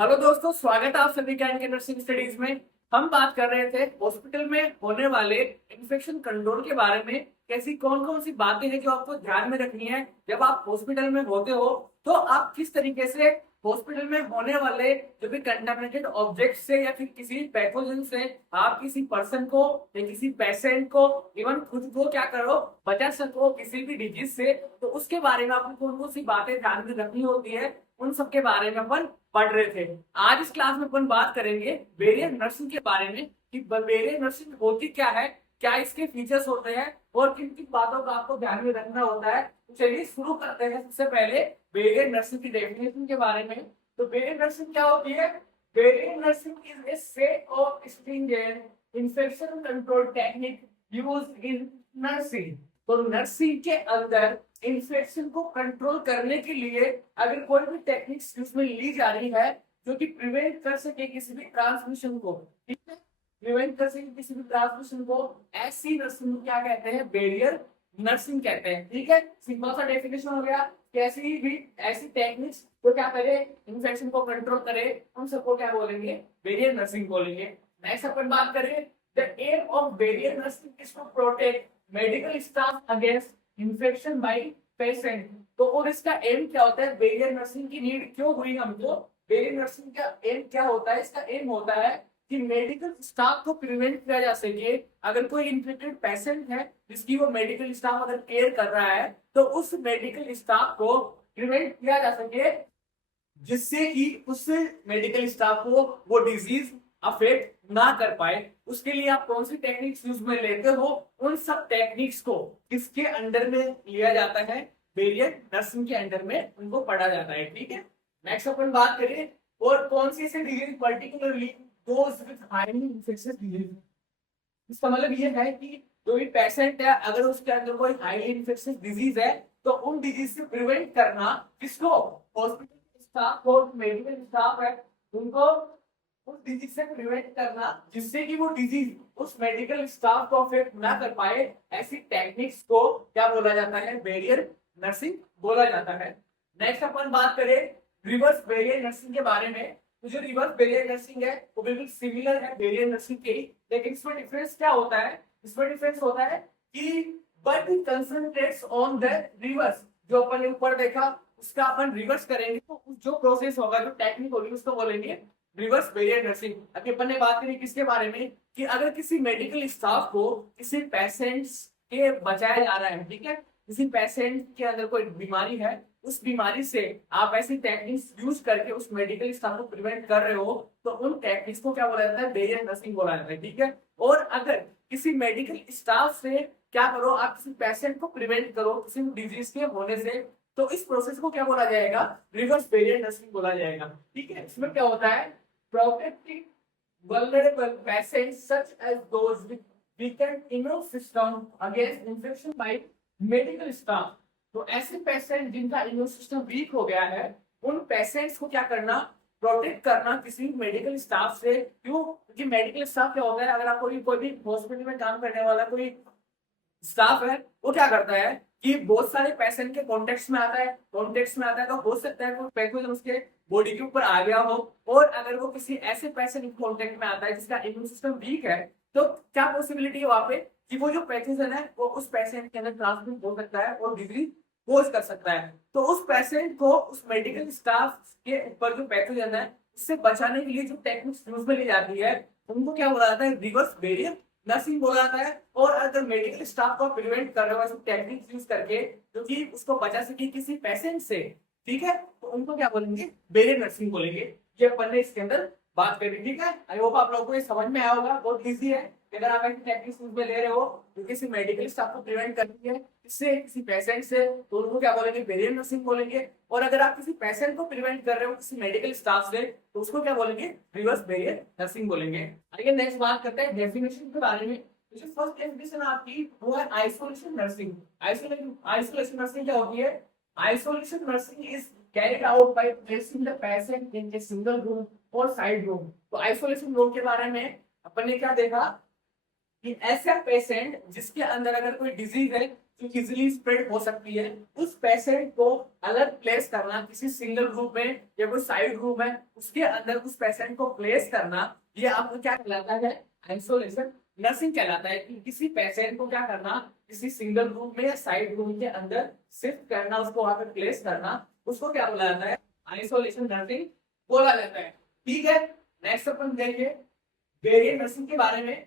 Hello दोस्तों, स्वागत है आप सभी का इनके नर्सिंग स्टडीज में। हम बात कर रहे थे हॉस्पिटल में होने वाले इन्फेक्शन कंट्रोल के बारे में। कैसी कौन कौन सी बातें हैं जो आपको ध्यान में रखनी है जब आप हॉस्पिटल में होते हो, तो आप किस तरीके से हॉस्पिटल में होने वाले जो भी कंटामिनेटेड ऑब्जेक्ट से या फिर किसी पैथोजन से आप किसी पर्सन को या किसी पेशेंट को, इवन खुद को क्या करो, बचा सको किसी भी डिजीज से। तो उसके बारे में आपको कौन कौन सी बातें ध्यान में रखनी होती है, उन सब के बारे में अपन पढ़ रहे थे। आज इस क्लास में अपन बात करेंगे बैरियर नर्सिंग के बारे में कि बैरियर नर्सिंग होती क्या है, क्या इसके फीचर्स होते हैं और किन किन बातों का आपको ध्यान में रखना होता है। तो चलिए शुरू करते हैं। सबसे पहले बैरियर नर्सिंग की डेफिनेशन के बारे में। तो बैरियर नर्सिंग क्या होती है? Barrier nursing is a set of stringent infection control technique used in nursing. तो नर्सिंग के अंदर इन्फेक्शन को कंट्रोल करने के लिए अगर कोई भी टेक्निक्स उसमें ली जा रही है जो कि प्रिवेंट कर सके किसी भी ट्रांसमिशन को, ठीक है, प्रिवेंट कर सके किसी भी ट्रांसमिशन को, ऐसी नर्सिंग क्या कहते हैं? बैरियर नर्सिंग कहते हैं। ठीक है, सिंपल सा डेफिनेशन हो गया। कैसी भी ऐसी टेक्निक्स तो क्या करे, इन्फेक्शन को कंट्रोल करे, उन सबको क्या बोलेंगे? बैरियर नर्सिंग बोलेंगे। नेक्स्ट अपन बात करें, the aim of barrier nursing is to protect medical staff against infection by patient. तो और इसका एम क्या होता है? बैरियर नर्सिंग की नीड क्यों हुई हमको? बैरियर नर्सिंग का एम क्या होता है? इसका एम होता है कि मेडिकल स्टाफ को प्रिवेंट किया जा सके। अगर कोई इन्फेक्टेड पेशेंट है जिसकी वो मेडिकल स्टाफ अगर केयर कर रहा है, तो उस मेडिकल स्टाफ को प्रिवेंट किया जा सके जिससे कि उससे मेडिकल स्टाफ को वो डिजीज अफेक्ट ना कर पाए। उसके लिए आप कौन सी टेक्निक्स यूज में लेते हो, उन सब टेक्निक्स को किसके अंडर में लिया जाता है? बैरियर नर्सिंग के अंडर में उनको पढ़ा जाता है। ठीक है, नेक्स्ट अपन बात करें, और कौन सी ऐसी disease particularly those with highly infectious disease. इसका मतलब ये है कि जो भी पेशेंट है अगर उसके अंदर कोई हाईली इन्फेक्शियस डिजीज है, तो उन डिजीज से प्रिवेंट करना, किसको? हॉस्पिटल स्टाफ को, मेडिकल स्टाफ है उनको उस डिजीज से प्रिवेंट करना जिससे कि वो डिजीज उस मेडिकल स्टाफ को अफेक्ट ना कर पाए। ऐसी टेक्निक्स को क्या बोला जाता है? बैरियर नर्सिंग बोला जाता है। नेक्स्ट अपन बात करें रिवर्स बैरियर नर्सिंग के बारे में। तो जो रिवर्स बैरियर नर्सिंग है वो बिल्कुल सिमिलर है बैरियर नर्सिंग के, लेकिन इसमें डिफरेंस क्या होता है? इसमें डिफरेंस होता है कि बट कंसंट्रेट्स ऑन द रिवर्स। जो अपन ने ऊपर देखा उसका अपन रिवर्स करेंगे, तो जो प्रोसेस होगा, जो टेक्निक होगी, उसको बोलेंगे रिवर्स बैरियर नर्सिंग। अभी अपन ने बात करी किसके बारे में कि अगर किसी मेडिकल स्टाफ को किसी पेशेंट्स के बचाया जा रहा है, ठीक है, किसी पेशेंट के अंदर कोई बीमारी है, उस बीमारी से आप ऐसी टेक्निक्स यूज करके उस मेडिकल स्टाफ को प्रिवेंट कर रहे हो, तो उन टेक्निक्स को क्या बोला जाता है? बैरियर नर्सिंग बोला जाता है। ठीक है, और अगर किसी मेडिकल स्टाफ से क्या करो, आप किसी पेशेंट को प्रिवेंट करो किसी डिजीज के होने से, तो इस प्रोसेस को क्या बोला जाएगा? रिवर्स बैरियर नर्सिंग बोला जाएगा। ठीक है, इसमें क्या होता है? Protecting vulnerable patients such as those with weakened immune system against infection by medical staff। तो ऐसे पेशेंट जिनका इम्यून सिस्टम वीक हो गया है, उन पेशेंट्स को क्या करना? प्रोटेक्ट करना किसी मेडिकल स्टाफ से। क्यों? क्योंकि मेडिकल स्टाफ क्या होता है, अगर आप कोई भी हॉस्पिटल में काम करने वाला कोई स्टाफ है, वो क्या करता है कि बहुत सारे पेशेंट के कॉन्टेक्ट्स में आता है, तो हो सकता है वो पैथोजन उसके बॉडी के ऊपर आ गया हो। और अगर वो किसी ऐसे पेशेंट के कॉन्टेक्ट में आता है जिसका इम्यून सिस्टम वीक है, तो क्या पॉसिबिलिटी है वहां पे कि वो जो पैथोजन है वो उस पेशेंट के अंदर ट्रांसमिट हो सकता है और डिजीज कोज कर सकता है। तो उस पेशेंट को उस मेडिकल स्टाफ के ऊपर जो पैथोजन है उससे बचाने के लिए जो टेक्निक्स यूज में ली जाती है, उनको क्या बोला जाता है? रिवर्स बैरियर नर्सिंग बोला जाता है। और अगर मेडिकल स्टाफ को प्रिवेंट कर रहे हो टेक्निक्स यूज करके जो कि उसको बचा सके किसी पेशेंट से, ठीक है, तो उनको क्या बोलेंगे? बैरियर नर्सिंग बोलेंगे। ये अपन ने इसके अंदर बात करी। ठीक है, आई होप आप लोगों को ये समझ में आया होगा। बहुत इजी है। अगर आप ऐसी टेक्निक्स यूज में ले रहे हो जो किसी मेडिकल स्टाफ को प्रिवेंट करती है इससे किसी पेशेंट से, तो उनको क्या बोलेंगे? बैरियर नर्सिंग बोलेंगे। और अगर आप किसी पेशेंट को प्रिवेंट कर रहे हो किसी मेडिकल स्टाफ से, तो उसको क्या बोलेंगे? रिवर्स बैरियर नर्सिंग बोलेंगे। आइए नेक्स्ट बात करते हैं डेफिनेशन के बारे में। जो फर्स्ट डेफिनेशन आपकी वो है आइसोलेशन नर्सिंग। आइसोलेशन नर्सिंग क्या होती है? Isolation nursing is carried out by placing the patient in a single room or side room। तो आइसोलेशन रूम के बारे में अपन ने क्या देखा कि ऐसा पेशेंट जिसके अंदर अगर कोई डिजीज है जो इजिली स्प्रेड हो सकती है, उस पेशेंट को अलग प्लेस करना किसी सिंगल रूम में या कोई साइड रूम है उसके अंदर उस पेशेंट को प्लेस करना, ये आपको क्या कहलाता है? आइसोलेशन नर्सिंग कहलाता है। कि किसी पेशेंट को क्या करना, किसी सिंगल रूम में या साइड रूम के अंदर शिफ्ट करना, उसको वहां पे प्लेस करना, उसको क्या बोला जाता है? आइसोलेशन नर्सिंग बोला जाता है। ठीक है, नेक्स्ट अपन देखिए वेरिएंट नर्सिंग के बारे में।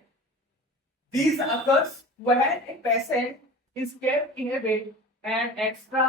These occurs when a patient is kept in a bed and extra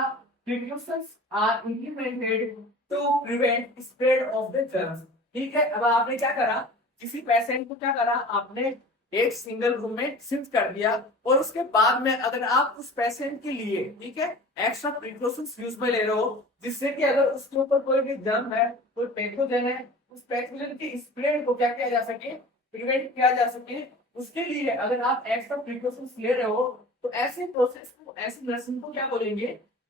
precautions are implemented to prevent spread of the germs। ठीक है, अब आपने क्या करा, किसी पेशेंट को क्या करा, आपने एक सिंगल रूम में शिफ्ट कर दिया और उसके बाद में अगर आप उस पेशेंट के लिए, ठीक है, एक्स्ट्रा प्रिकॉशंस यूज में ले रहे हो, जिससे कि अगर उसके ऊपर कोई भी जर्म है, कोई पैथोजन है, उस पैथोजन की स्प्रेड को क्या किया जा सके, प्रिवेंट किया जा सके, उसके लिए अगर आप एक्स्ट्रा प्रिकॉशंस ले रहे हो तो ऐसे प्रोसेस को, ऐसी नर्सिंग को क्या बोलेंगे?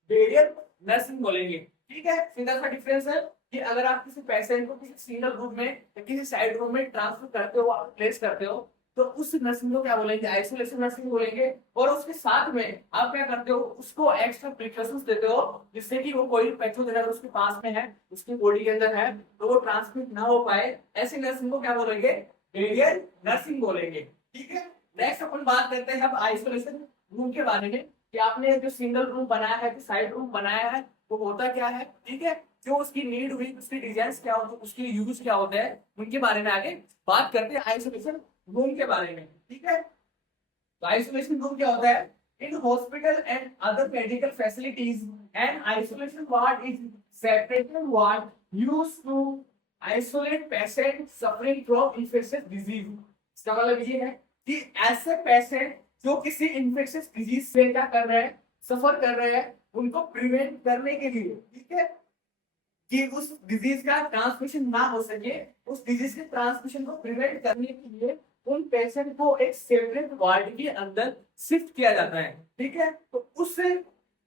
बैरियर नर्सिंग बोलेंगे। ठीक है, सीधा सा डिफरेंस है कि अगर आप किसी पेशेंट को किसी सिंगल रूम में या किसी साइड रूम में ट्रांसफर करते हो, आप प्लेस करते हो, तो उस नर्सिंग को क्या बोलेंगे? आइसोलेशन नर्सिंग बोलेंगे। और उसके साथ में आप क्या करते हो, उसको एक्स्ट्रा प्रिकॉशंस देते हो जिससे कि वो कोई पैथोजन उसके पास में है, उसकी बॉडी के अंदर है, तो वो ट्रांसमिट ना हो पाए। ऐसी नर्सिंग को क्या बोलेंगे? बैरियर नर्सिंग बोलेंगे। ठीक है, नेक्स्ट अपन बात करते हैं अब आइसोलेशन रूम के बारे में कि आपने जो सिंगल रूम बनाया है, साइड रूम बनाया है, वो होता क्या है। ठीक है, जो उसकी नीड हुई, उसकी डिजाइन क्या होती है, उसकी यूज क्या होता है, उनके बारे में आगे बात करते हैं आइसोलेशन रूम के बारे में। ठीक है, तो आइसोलेशन रूम क्या होता है? In hospital and other medical facilities and isolation ward is separated ward used to isolate patient suffering from infectious disease. इसका मतलब ये है कि ऐसे पेशेंट जो किसी इन्फेक्शियस डिजीज से क्या कर रहे हैं, सफर कर रहे हैं, उनको प्रिवेंट करने के लिए, ठीक है, कि उस डिजीज का ट्रांसमिशन ना हो सके, उस डिजीज के ट्रांसमिशन को प्रिवेंट करने के लिए उन पेशेंट को एक सेपरेट वार्ड के अंदर शिफ्ट किया जाता है। ठीक है, तो उस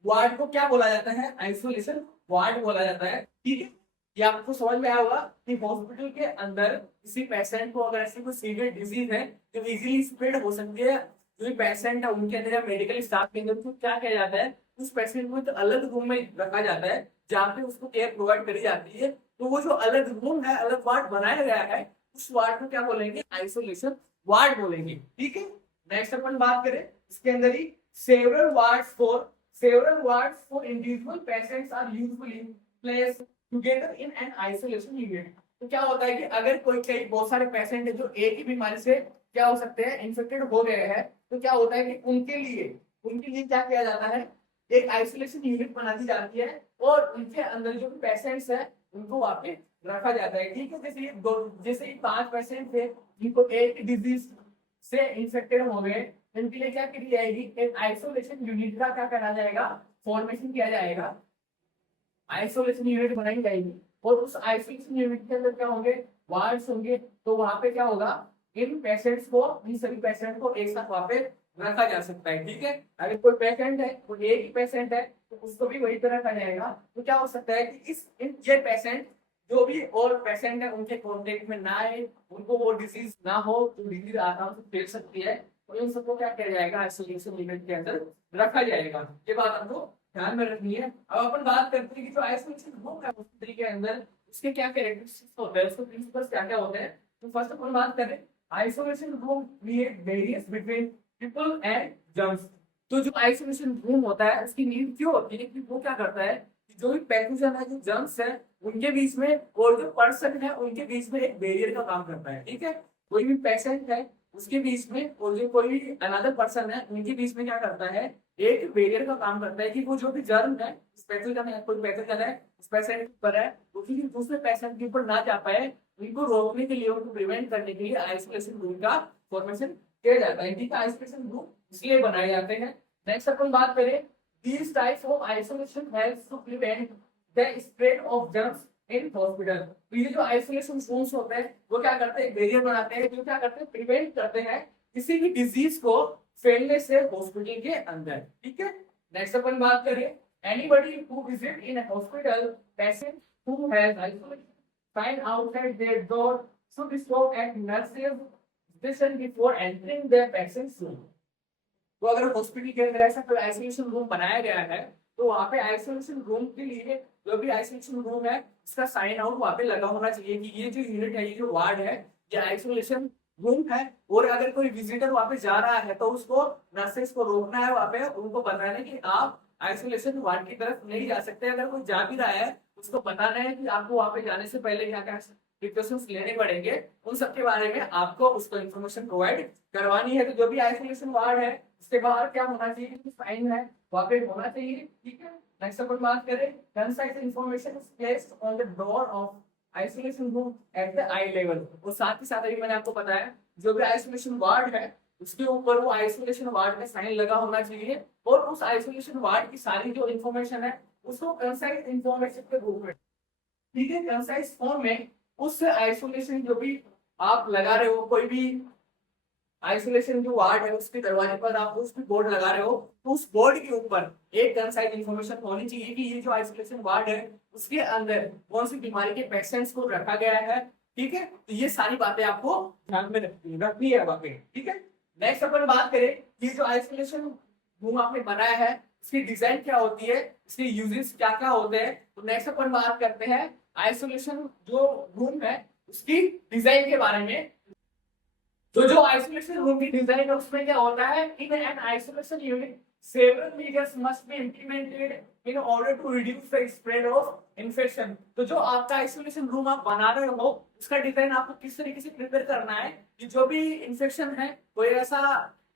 वार्ड को क्या बोला जाता है? आइसोलेशन वार्ड बोला जाता है। ठीक है, ये आपको समझ में आया होगा कि हॉस्पिटल के अंदर किसी पेशेंट को अगर ऐसी कोई सीवियर डिजीज है जो इजीली स्प्रेड हो सकती है, जो पेशेंट है उनके अंदर या मेडिकल स्टाफ के अंदर, तो क्या किया जाता है? उस पेशेंट को तो अलग रूम में रखा जाता है जहाँ पे उसको केयर प्रोवाइड करी जाती है। तो वो जो अलग रूम है, अलग वार्ड बनाया गया है, उस वार्ड को क्या बोलेंगे? आइसोलेशन वार्ड बोलेंगे। ठीक है, नेक्स्ट अपन बात करें इसके अंदर ही several wards for individual patients are usually placed together in an isolation unit। तो क्या होता है कि अगर कोई कई बहुत सारे पेशेंट है जो एक ही बीमारी से क्या हो सकते हैं, इन्फेक्टेड हो गए हैं, तो क्या होता है कि उनके लिए क्या किया जाता है? एक आइसोलेशन यूनिट बना दी जाती है और उनके अंदर जो पेशेंट्स है उनको वहां पे रखा जाता है। ठीक है, जैसे ये 5 पेशेंट थे जिनको एक डिजीज से इन्फेक्टेड हो गए, इनके लिए क्या की जाएगी? एक आइसोलेशन यूनिट का क्या करा जाएगा? फॉर्मेशन किया जाएगा, आइसोलेशन यूनिट बनाई जाएगी और उस आइसोलेशन यूनिट के अंदर क्या होंगे? वार्ड्स होंगे। तो वहां पे क्या होगा? इन सभी पेशेंट को एक साथ वहां पे रखा जा सकता है। ठीक है, अगर कोई पेशेंट है, कोई एक ही पेशेंट है, तो उसको भी वही तरह रखा जाएगा। तो क्या हो सकता है कि ये पेशेंट जो भी और पेशेंट है उनके कॉन्टेक्ट में ना आए, उनको वो डिजीज ना हो, तो डिजीज आराम से फैल सकती है, तो इन सबको क्या किया जाएगा? आइसोलेशन यूनिट के अंदर रखा जाएगा। ये बात आपको ध्यान में रखनी है। अब अपन बात करते हैं कि जो आइसोलेशन रूम है हॉस्पिटल के अंदर, उसके क्या कैरेक्टरिस्टिक्स होते हैं, उसके प्रिंसिपल्स क्या क्या होते हैं। तो फर्स्ट अपन बात करें, isolation room create various between people and germs. तो जो आइसोलेशन रूम होता है उसकी नीड क्यों होती है कि वो क्या करता है, जो भी पैथोजन है, जो जर्म्स है, उनके बीच में और जो पर्सन है उनके बीच में एक बैरियर का काम करता है। ठीक है, कोई भी पेशेंट है उसके बीच में और जो कोई भी अनदर पर्सन है उनके बीच में क्या करता है? एक बैरियर का काम करता है कि वो जो भी जर्म है, पैथोजन है, कोई पैथोजन है उस पेशेंट पर है, वो किसी दूसरे पेशेंट के ऊपर ना जा पाए, उनको रोकने के लिए, उनको प्रिवेंट करने के लिए आइसोलेशन रूम का फॉर्मेशन किया जाता है। ठीक है, आइसोलेशन रूम इसलिए बनाए जाते हैं। नेक्स्ट अपन बात करें, these types of isolation helps to prevent the spread of germs in hospital। तो ये जो आइसोलेशन रूम्स होते हैं वो क्या करते हैं? बैरियर बनाते हैं, जो क्या करते हैं? प्रिवेंट करते हैं किसी भी डिजीज को फैलने से हॉस्पिटल के अंदर। ठीक है, नेक्स्ट अपन बात करें, anybody who visit in a hospital patient who has isolation find outside their door should stop at nurses station before entering the patient's room। तो अगर हॉस्पिटल के अंदर ऐसा कोई आइसोलेशन रूम बनाया गया है तो वहाँ पे आइसोलेशन रूम के लिए जो भी आइसोलेशन रूम है इसका साइन आउट वहाँ पे लगा होना चाहिए कि ये जो यूनिट है, ये जो वार्ड है, ये आइसोलेशन रूम है। और अगर कोई विजिटर वहाँ पे जा रहा है तो उसको नर्सेस को रोकना है, वहाँ पे उनको बताना है कि आप आइसोलेशन वार्ड की तरफ नहीं जा सकते। अगर कोई जा भी रहा है उसको बताना है कि आपको वहाँ पे जाने से पहले क्या क्या प्रिकॉशंस लेने पड़ेंगे, उन सब के बारे में आपको उसको इन्फॉर्मेशन प्रोवाइड करवानी है। तो जो भी आइसोलेशन वार्ड है उसके बाहर क्या होना चाहिए, साइन है वहाँ पे होना चाहिए, ठीक है। नेक्स्ट अपन बात करें, concise information is placed on the door of isolation room at the I level. और साथ ही साथ अभी मैंने आपको बताया जो भी आइसोलेशन वार्ड है उसके ऊपर वो आइसोलेशन वार्ड में साइन लगा होना चाहिए और उस आइसोलेशन वार्ड की सारी जो इन्फॉर्मेशन है उसको कंसाइज इंफॉर्मेशन के रूप में, ठीक है, कंसाइज फॉर्म में उस आइसोलेशन जो भी आप लगा रहे हो, कोई भी आइसोलेशन जो वार्ड है उसके दरवाजे पर आप उस भी बोर्ड लगा रहे हो तो उस बोर्ड के ऊपर एक कंसाइज इंफॉर्मेशन होनी चाहिए कि ये जो आइसोलेशन वार्ड है उसके अंदर कौन सी बीमारी के पेशेंट्स को रखा गया है, ठीक है। तो ये सारी बातें आपको ध्यान में रखनी है वहां पे, ठीक है। नेक्स्ट अपन बात करें ये जो आइसोलेशन रूम आपने बनाया है इसकी डिजाइन क्या होती है, इसके यूजेस क्या क्या होते हैं। तो नेक्स्ट अपन बात करते हैं आइसोलेशन जो रूम है उसकी डिजाइन के बारे में। तो जो आइसोलेशन रूम की डिजाइन है उसमें क्या होता है, in an isolation unit several measures must be implemented in order to reduce the spread of infection। तो जो आपका आइसोलेशन रूम आप बना रहे हो उसका डिजाइन आपको किस तरीके से प्रिपेयर करना है कि जो भी इंफेक्शन है, कोई ऐसा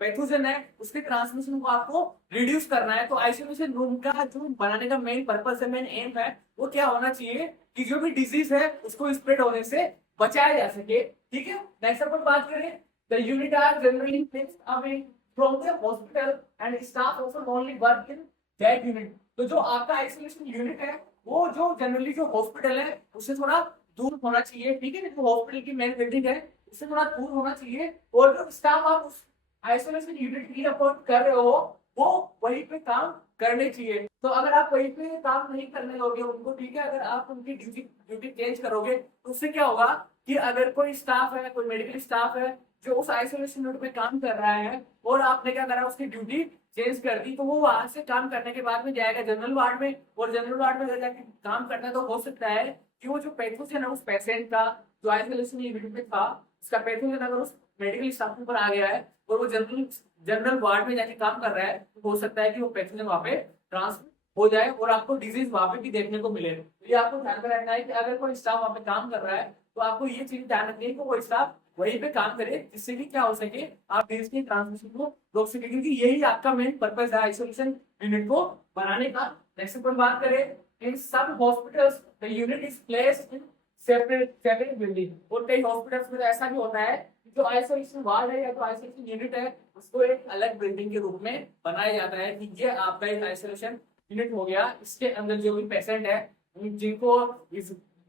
पैथोजन है, उसके ट्रांसमिशन को आपको रिड्यूस करना है। तो आइसोलेशन रूम का जो बनाने का मेन पर्पस है, मेन एम है, वो क्या होना चाहिए कि जो भी डिजीज है उसको स्प्रेड होने से बचाया जा सके, ठीक है। नेक्स्ट अपन बात करें, the unit are generally placed away from the hospital and staff also only work in that unit। तो जो आपका आइसोलेशन यूनिट है वो जो जनरली जो हॉस्पिटल है उससे थोड़ा दूर होना चाहिए, ठीक है। जो हॉस्पिटल की मेन बिल्डिंग है उससे थोड़ा दूर होना चाहिए और जो स्टाफ आप उस आइसोलेशन यूनिट की अपॉइंट कर रहे हो वो वहीं पे काम करने चाहिए। तो अगर आप वहीं पे काम नहीं करने लोगे उनको, ठीक है, अगर आप उनकी ड्यूटी चेंज करोगे तो उससे क्या होगा कि अगर कोई स्टाफ है, कोई मेडिकल स्टाफ है जो उस आइसोलेशन यूनिट में काम कर रहा है और आपने क्या करा उसकी ड्यूटी चेंज कर दी, तो वो वहां से काम करने के बाद में जाएगा जनरल वार्ड में और जनरल वार्ड में जाकर काम करना। तो हो सकता है कि वो जो पैथोजन है उस पेशेंट का जो आइसोलेशन यूनिट में था उसका पैथोजन अगर उस मेडिकल स्टाफ पर आ गया है और वो जनरल वार्ड में जाके काम कर रहा है तो हो सकता है कि वो पेशेंट वहां पे ट्रांसफर हो जाए और आपको डिजीज वहां पे भी देखने को मिले। तो ये आपको ध्यान में रखना है कि अगर कोई स्टाफ वहां पे काम कर रहा है तो आपको ये चीज ध्यान रखनी है कि वो स्टाफ वहीं पे काम करे जिससे कि क्या हो सके आप डिजीज की ट्रांसमिशन को रोक सके, क्योंकि यही आपका मेन पर्पस है आइसोलेशन यूनिट को बनाने का। नेक्स्ट पर बात करें, in some hospitals the unit is placed in separate building. और कई हॉस्पिटल्स में ऐसा भी होता है जो आइसोलेशन वार्ड है या तो आइसोलेशन यूनिट है उसको एक अलग बिल्डिंग के रूप में बनाया जाता है कि ये आपका एक आइसोलेशन यूनिट हो गया। इसके अंदर जो भी पेशेंट है जिनको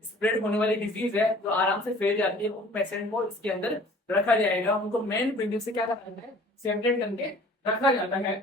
स्प्रेड होने वाली डिजीज है जो आराम से फैल जाती है उन पेशेंट को इसके अंदर रखा जाएगा। उनको मेन बिल्डिंग से क्या करना है, सेपरेट करके रखा जाता है।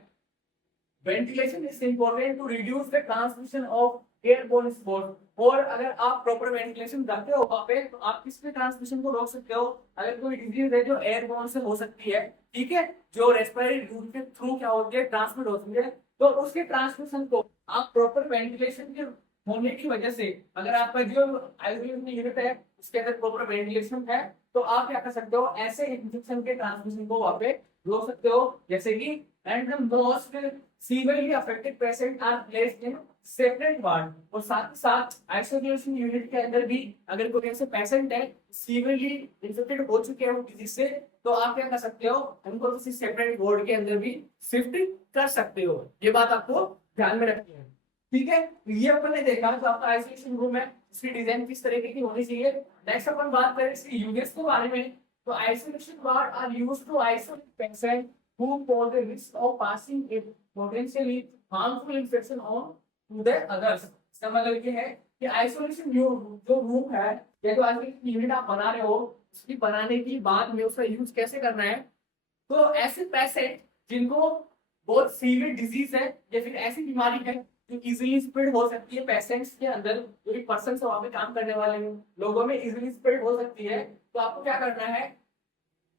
Ventilation is important to reduce the transmission of airborne spores. और अगर आप प्रॉपर वेंटिलेशन करते हो वहां पे तो आप किसके ट्रांसमिशन को रोक सकते हो, अगर कोई डिजीज है जो एयरबोर्न से हो सकती है, ठीक है, जो रेस्पिरेटरी रूट के थ्रू क्या होती है ट्रांसमिट होती है, तो उसके ट्रांसमिशन को आप प्रॉपर वेंटिलेशन के होने की वजह से, अगर आपका जो आइसोलेशन यूनिट है उसके अंदर प्रॉपर वेंटिलेशन है तो आप क्या कर सकते हो, ऐसे इन्फेक्शन के ट्रांसमिशन को वहां पे रोक सकते हो। जैसे कि and the most severely affected patient are placed in separate ward. और साथ ही साथ आइसोलेशन यूनिट के अंदर भी अगर कोई ऐसे पेशेंट है सीवियरली इन्फेक्टेड हो चुके हैं डिजीज से तो आप क्या कर सकते हो, उनको किसी सेपरेट वार्ड के अंदर भी शिफ्ट कर सकते हो। ये बात आपको ध्यान में रखनी है, ठीक है। ये अपन ने देखा जो आपका आइसोलेशन रूम है उसकी डिजाइन किस तरीके की होनी चाहिए। नेक्स्ट अपन बात करें इसके यूजेस के बारे में। तो isolation ward are used to isolate patient who pose the risk of passing a potentially harmful infection on to the others। इसका मतलब ये है कि आइसोलेशन जो रूम है या जो आइसोलेशन यूनिट आप बना रहे हो उसकी बनाने के बाद में उसका यूज कैसे करना है। तो ऐसे पेशेंट जिनको बहुत सीवियर डिजीज है या फिर ऐसी बीमारी है जो इजीली स्प्रेड हो सकती है पेशेंट्स के अंदर, जो भी पर्सन वहां पे काम करने वाले लोगों में इजीली स्प्रेड हो सकती है, तो आपको क्या करना है,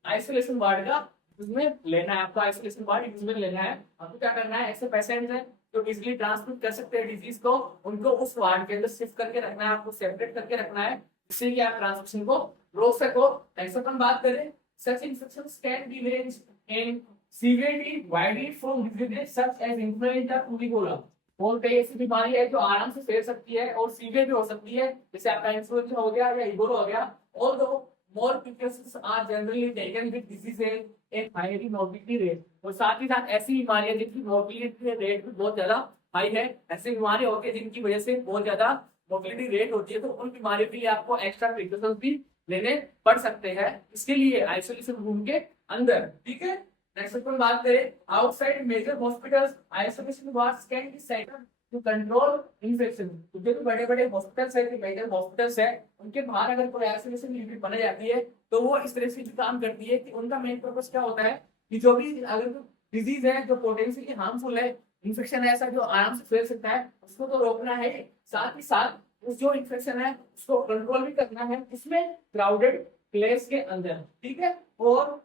आइसोलेशन वार्ड का इसमें लेना है आपको, आइसोलेशन वार्ड इसमें लेना है। आपको क्या करना है, ऐसे पेशेंट्स हैं जो इजिली ट्रांसमिट कर सकते हैं डिजीज को, उनको उस वार्ड के अंदर शिफ्ट करके रखना है, आपको सेपरेट करके रखना है, जिससे कि आप ट्रांसमिशन को रोक सको। नेक्स्ट अपन बात करें, such infections can be range in severely widely from diseases such as influenza tuberculum. और कई ऐसी बीमारी है जो आराम से फैल सकती है और सीवियर भी हो सकती है, जैसे आपका इन्फ्लुएंजा हो गया या इबोला हो गया। और दो more precautions are generally taken with diseases एक हाई मोबिलिटी रेट। और साथ ही साथ ऐसी बीमारियां जिनकी मोबिलिटी रेट भी बहुत ज्यादा हाई है, ऐसी बीमारी होती है जिनकी वजह से बहुत ज्यादा मोबिलिटी रेट होती है, तो उन बीमारियों के लिए आपको एक्स्ट्रा प्रिकॉशंस भी लेने पड़ सकते हैं, इसके लिए आइसोलेशन रूम के अंदर। ठीक है, नेक्स्ट अपन बात करें, outside major hospitals isolation wards can be set up to control infection. जो भी बड़े बड़े हॉस्पिटल्स है, मेजर हॉस्पिटल्स है, उनके बाहर अगर कोई आइसोलेशन यूनिट बनाई जाती है तो वो इस तरह से भी काम करती है कि उनका मेन पर्पस क्या होता है कि जो भी अगर डिजीज है जो पोटेंशियली हार्मफुल है, इन्फेक्शन है ऐसा जो आराम से फैल सकता है, उसको तो रोकना है, साथ ही साथ उस जो इन्फेक्शन है उसको कंट्रोल भी करना है, इसमें क्राउडेड प्लेस के अंदर। ठीक है, और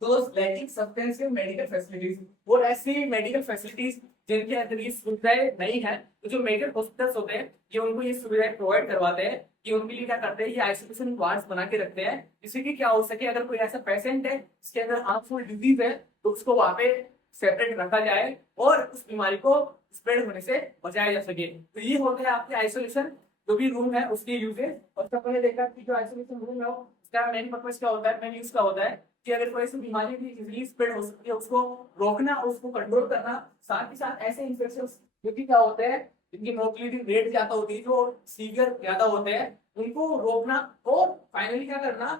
those lacking substantial medical facilities, और ऐसी मेडिकल फैसिलिटीज जिनके अंदर ये सुविधाएं नहीं है, तो जो मेजर हॉस्पिटल्स होते हैं ये उनको ये सुविधाएं प्रोवाइड करवाते हैं। ये उनके लिए क्या करते हैं, ये आइसोलेशन वार्ड्स बना के रखते हैं, जिससे कि क्या हो सके, अगर कोई ऐसा पेशेंट है जिसके अंदर हार्मफुल डिजीज है तो उसको वहां पे सेपरेट रखा जाए और उस बीमारी को स्प्रेड होने से बचाया जा सके। तो ये होते हैं आपके आइसोलेशन जो भी रूम है उसके यूजेज। और सबसे पहले देखा कि जो आइसोलेशन रूम है उसका मेन पर्पस क्या होता है, मेन यूज क्या होता है कि अगर कोई ऐसी बीमारी भी इजीली स्प्रेड हो सकती है उसको रोकना, उसको कंट्रोल करना, साथ ही साथ ऐसे इन्फेक्शन जो कि क्या होते हैं जिनकी मोबिलिटी रेट ज्यादा होती है, जो सीवियर ज्यादा होते हैं, उनको रोकना। और फाइनली क्या करना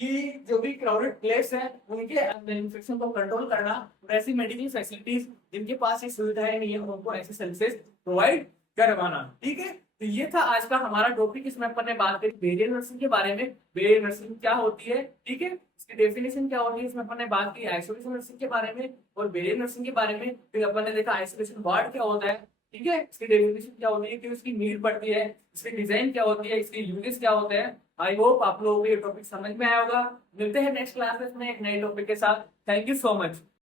कि जो भी क्राउडेड प्लेस है उनके अंदर इन्फेक्शन को कंट्रोल करना, और ऐसी मेडिकल फैसिलिटीज जिनके पास ये सुविधाएं नहीं है उनको ऐसी सर्विसेज प्रोवाइड करवाना। ठीक है, तो ये था आज का हमारा टॉपिक। इसमें अपन ने बात करी बेरियर नर्सिंग के बारे में, बेरियर नर्सिंग क्या होती है, ठीक है, इसकी डेफिनेशन क्या होती है, इसमें अपन ने बात की आइसोलेशन नर्सिंग के बारे में और बेरियर नर्सिंग के बारे में। फिर अपन ने देखा आइसोलेशन वार्ड क्या होता है, ठीक है, इसकी डेफिनेशन क्या होती है, कि उसकी नीड पड़ती है, इसकी डिजाइन क्या होती है, इसके यूजेस क्या होते हैं। आई होप आप लोगों को ये टॉपिक समझ में आया होगा। मिलते हैं नेक्स्ट क्लास में एक नए टॉपिक के साथ। Thank you so much.